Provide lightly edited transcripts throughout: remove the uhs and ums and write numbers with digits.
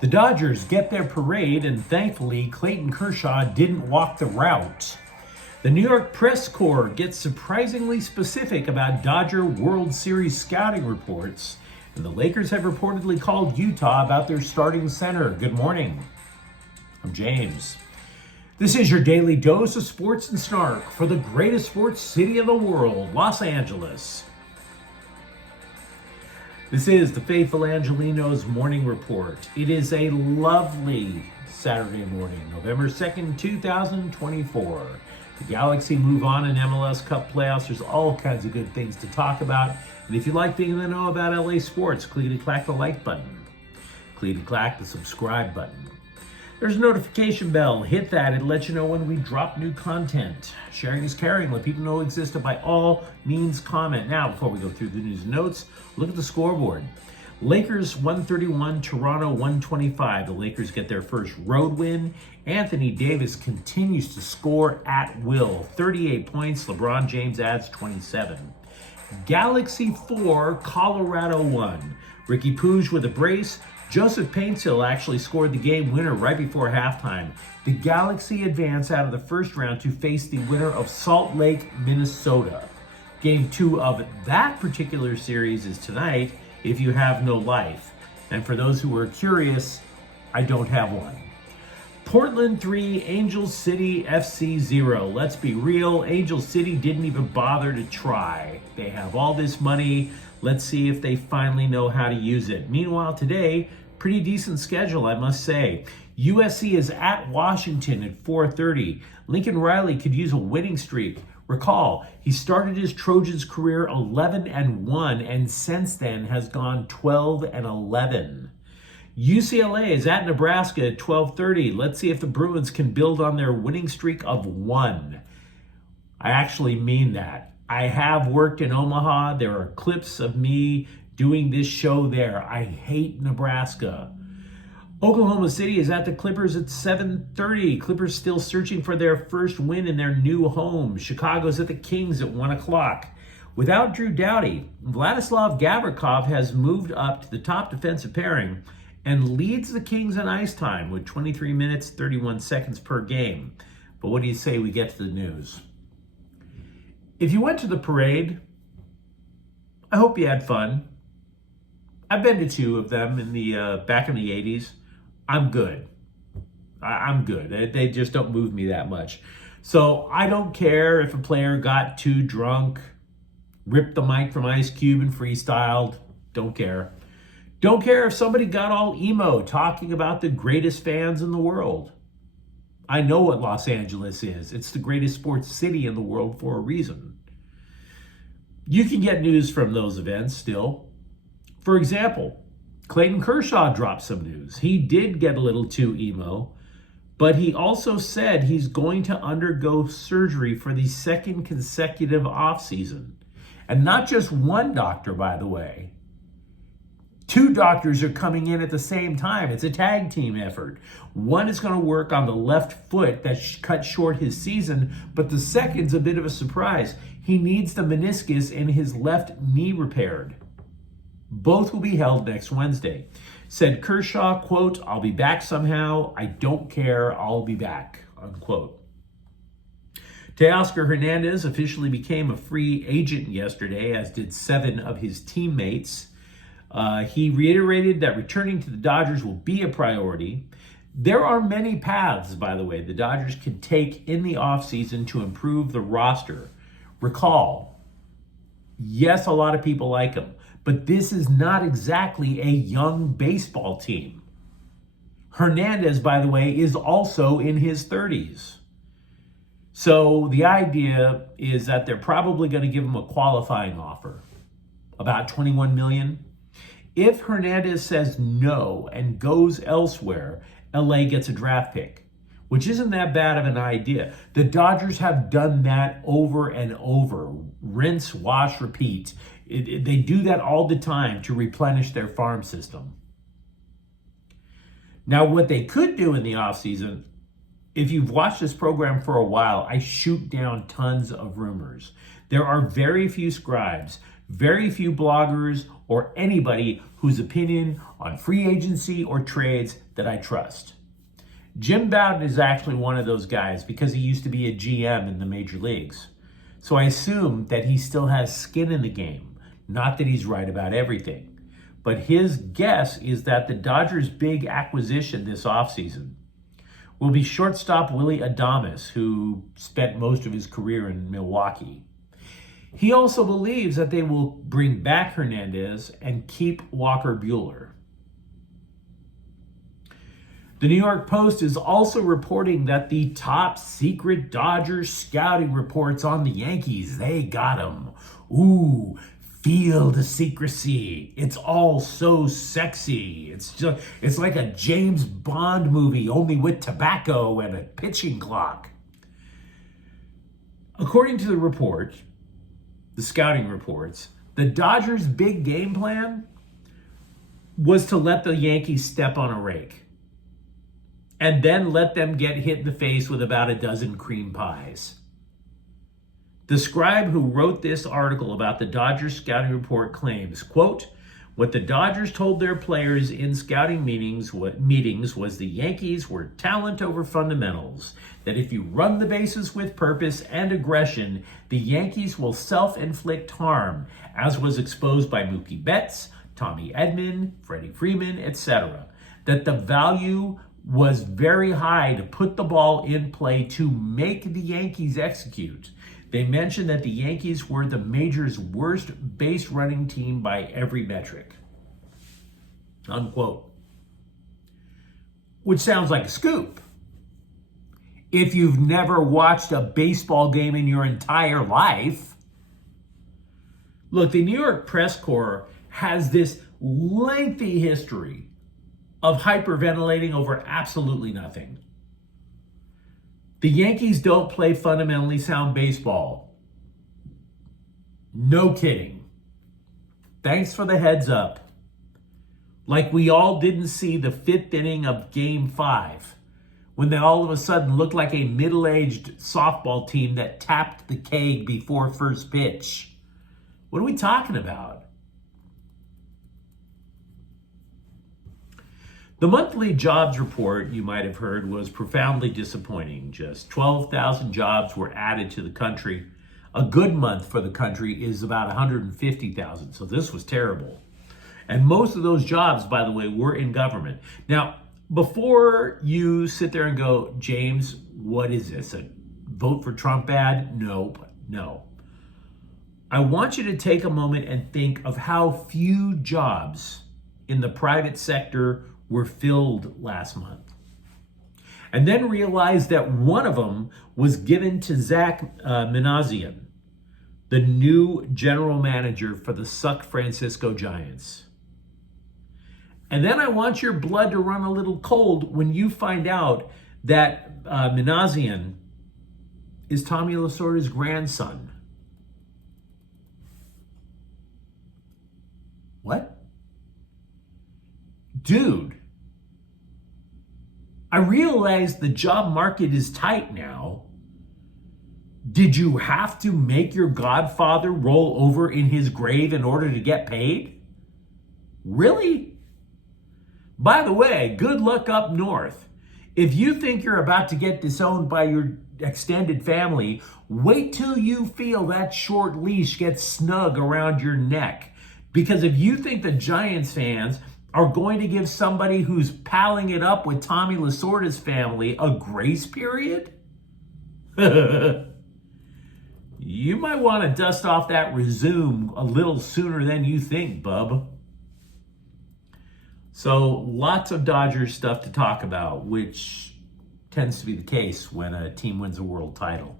The Dodgers get their parade, and thankfully, Clayton Kershaw didn't walk the route. The New York press corps gets surprisingly specific about Dodger World Series scouting reports, and the Lakers have reportedly called Utah about their starting center. Good morning. I'm James. This is your daily dose of sports and snark for the greatest sports city in the world, Los Angeles. This is the faithful Angelenos morning report. It is a lovely Saturday morning, November 2nd, 2024. The Galaxy move on in MLS Cup playoffs. There's all kinds of good things to talk about. And if you like being in the know about LA sports, clickety-clack the like button. Clickety-clack the subscribe button. There's a notification bell. Hit that. It lets you know when we drop new content. Sharing is caring. Let people know it exists. By all means, comment. Now, before we go through the news and notes, look at the scoreboard. Lakers 131, Toronto 125. The Lakers get their first road win. Anthony Davis continues to score at will. 38 points. LeBron James adds 27. Galaxy 4, Colorado 1. Ricky Puig with a brace. Joseph Paintsill actually scored the game winner right before halftime. The Galaxy advance out of the first round to face the winner of Salt Lake, Minnesota. Game 2 of that particular series is tonight, if you have no life. And for those who are curious, I don't have one. Portland 3, Angel City FC 0. Let's be real, Angel City didn't even bother to try. They have all this money. Let's see if they finally know how to use it. Meanwhile, today, pretty decent schedule, I must say. USC is at Washington at 4:30. Lincoln Riley could use a winning streak. Recall, he started his Trojans career 11-1 and since then has gone 12-11. UCLA is at Nebraska at 12:30. Let's see if the Bruins can build on their winning streak of 1. I actually mean that. I have worked in Omaha. There are clips of me doing this show there. I hate Nebraska. Oklahoma City is at the Clippers at 7:30. Clippers still searching for their first win in their new home. Chicago's at the Kings at 1 o'clock. Without Drew Doughty, Vladislav Gavrikov has moved up to the top defensive pairing and leads the Kings in ice time with 23 minutes, 31 seconds per game. But what do you say we get to the news? If you went to the parade, I hope you had fun. I've been to 2 of them in the back in the 80s. I'm good. I'm good. They just don't move me that much. So I don't care if a player got too drunk, ripped the mic from Ice Cube and freestyled. Don't care. Don't care if somebody got all emo talking about the greatest fans in the world. I know what Los Angeles is. It's the greatest sports city in the world for a reason. You can get news from those events still. For example, Clayton Kershaw dropped some news. He did get a little too emo, but he also said he's going to undergo surgery for the second consecutive offseason. And not just one doctor, by the way. 2 doctors are coming in at the same time. It's a tag team effort. One is going to work on the left foot that cut short his season, but the second's a bit of a surprise. He needs the meniscus in his left knee repaired. Both will be held next Wednesday. Said Kershaw, quote, "I'll be back somehow. I don't care. I'll be back," unquote. Teoscar Hernandez officially became a free agent yesterday, as did 7 of his teammates. He reiterated that returning to the Dodgers will be a priority. There are many paths, by the way, the Dodgers can take in the offseason to improve the roster. Recall, yes, a lot of people like him, but this is not exactly a young baseball team. Hernandez, by the way, is also in his 30s. So the idea is that they're probably going to give him a qualifying offer, about $21 million. If Hernandez says no and goes elsewhere, LA gets a draft pick, which isn't that bad of an idea. The Dodgers have done that over and over. Rinse, wash, repeat. They do that all the time to replenish their farm system. Now, what they could do in the offseason, if you've watched this program for a while, I shoot down tons of rumors. There are very few scribes. Very few bloggers or anybody whose opinion on free agency or trades that I trust. Jim Bowden is actually one of those guys because he used to be a GM in the major leagues. So I assume that he still has skin in the game, not that he's right about everything. But his guess is that the Dodgers' big acquisition this offseason will be shortstop Willy Adames, who spent most of his career in Milwaukee. He also believes that they will bring back Hernandez and keep Walker Buehler. The New York Post is also reporting that the top secret Dodgers scouting reports on the Yankees, they got them. Ooh, feel the secrecy. It's all so sexy. It's like a James Bond movie, only with tobacco and a pitching clock. According to the report, the scouting reports, the Dodgers' big game plan was to let the Yankees step on a rake and then let them get hit in the face with about a dozen cream pies. The scribe who wrote this article about the Dodgers scouting report claims, quote, what the Dodgers told their players in scouting meetings was the Yankees were talent over fundamentals, that if you run the bases with purpose and aggression, the Yankees will self-inflict harm, as was exposed by Mookie Betts, Tommy Edman, Freddie Freeman, etc. That the value was very high to put the ball in play to make the Yankees execute. They mentioned that the Yankees were the major's worst base running team by every metric. Unquote. Which sounds like a scoop. If you've never watched a baseball game in your entire life. Look, the New York press corps has this lengthy history of hyperventilating over absolutely nothing. The Yankees don't play fundamentally sound baseball. No kidding. Thanks for the heads up. Like we all didn't see the 5th inning of Game 5, when they all of a sudden looked like a middle-aged softball team that tapped the keg before first pitch. What are we talking about? The monthly jobs report, you might have heard, was profoundly disappointing. Just 12,000 jobs were added to the country. A good month for the country is about 150,000, so this was terrible. And most of those jobs, by the way, were in government. Now, before you sit there and go, James, what is this, a vote for Trump ad? Nope, no. I want you to take a moment and think of how few jobs in the private sector were filled last month. And then realized that one of them was given to Zach Minazian, the new general manager for the San Francisco Giants. And then I want your blood to run a little cold when you find out that Minazian is Tommy Lasorda's grandson. What? Dude, I realize the job market is tight now. Did you have to make your godfather roll over in his grave in order to get paid? Really? By the way, good luck up north. If you think you're about to get disowned by your extended family, wait till you feel that short leash get snug around your neck. Because if you think the Giants fans are going to give somebody who's palling it up with Tommy Lasorda's family a grace period, you might want to dust off that resume a little sooner than you think, bub. So lots of Dodgers stuff to talk about, which tends to be the case when a team wins a world title.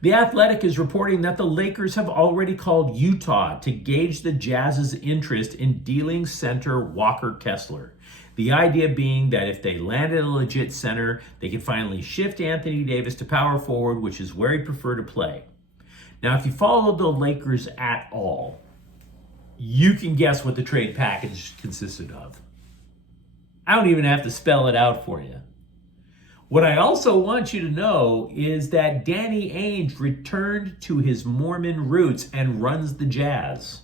The Athletic is reporting that the Lakers have already called Utah to gauge the Jazz's interest in dealing center Walker Kessler. The idea being that if they landed a legit center, they could finally shift Anthony Davis to power forward, which is where he'd prefer to play. Now, if you follow the Lakers at all, you can guess what the trade package consisted of. I don't even have to spell it out for you. What I also want you to know is that Danny Ainge returned to his Mormon roots and runs the Jazz.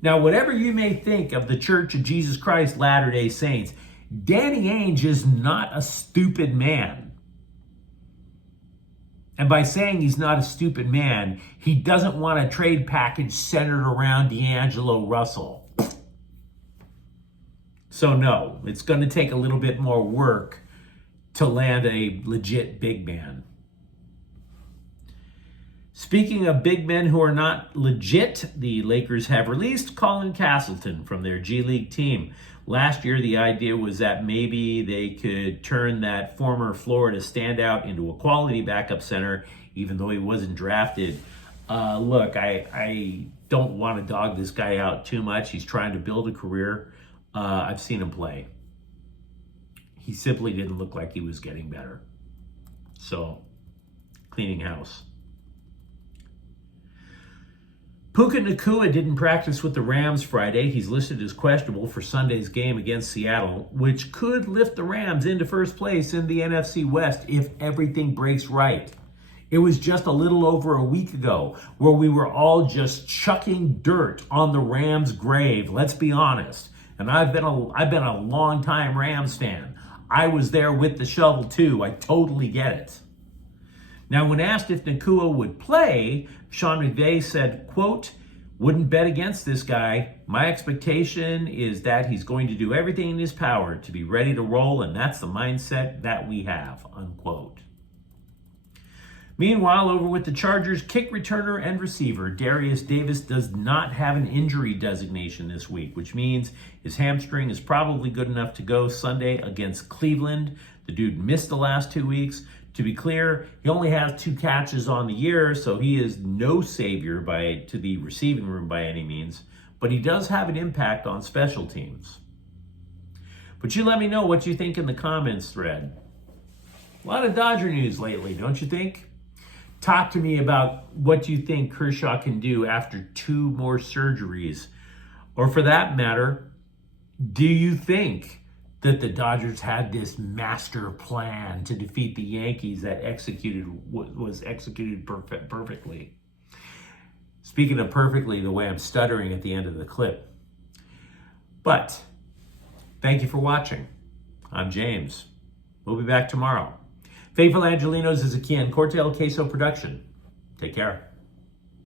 Now, whatever you may think of the Church of Jesus Christ Latter-day Saints, Danny Ainge is not a stupid man. And by saying he's not a stupid man, he doesn't want a trade package centered around D'Angelo Russell. So no, it's going to take a little bit more work to land a legit big man. Speaking of big men who are not legit, the Lakers have released Colin Castleton from their G League team. Last year, the idea was that maybe they could turn that former Florida standout into a quality backup center, even though he wasn't drafted. Look, I don't want to dog this guy out too much. He's trying to build a career. I've seen him play. He simply didn't look like he was getting better. So, cleaning house. Puka Nacua didn't practice with the Rams Friday. He's listed as questionable for Sunday's game against Seattle, which could lift the Rams into first place in the NFC West if everything breaks right. It was just a little over a week ago where we were all just chucking dirt on the Rams' grave, let's be honest. And I've been a long-time Rams fan. I was there with the shovel too. I totally get it. Now, when asked if Nacua would play, Sean McVay said, quote, "Wouldn't bet against this guy. My expectation is that he's going to do everything in his power to be ready to roll, and that's the mindset that we have," unquote. Meanwhile, over with the Chargers, kick returner and receiver Darius Davis does not have an injury designation this week, which means his hamstring is probably good enough to go Sunday against Cleveland. The dude missed the last 2 weeks. To be clear, he only has 2 catches on the year, so he is no savior to the receiving room by any means, but he does have an impact on special teams. But you let me know what you think in the comments thread. A lot of Dodger news lately, don't you think? Talk to me about what you think Kershaw can do after 2 more surgeries. Or for that matter, do you think that the Dodgers had this master plan to defeat the Yankees that was executed perfectly? Speaking of perfectly, the way I'm stuttering at the end of the clip. But thank you for watching. I'm James. We'll be back tomorrow. Faithful Angelenos is a Ken Cortel Queso production. Take care.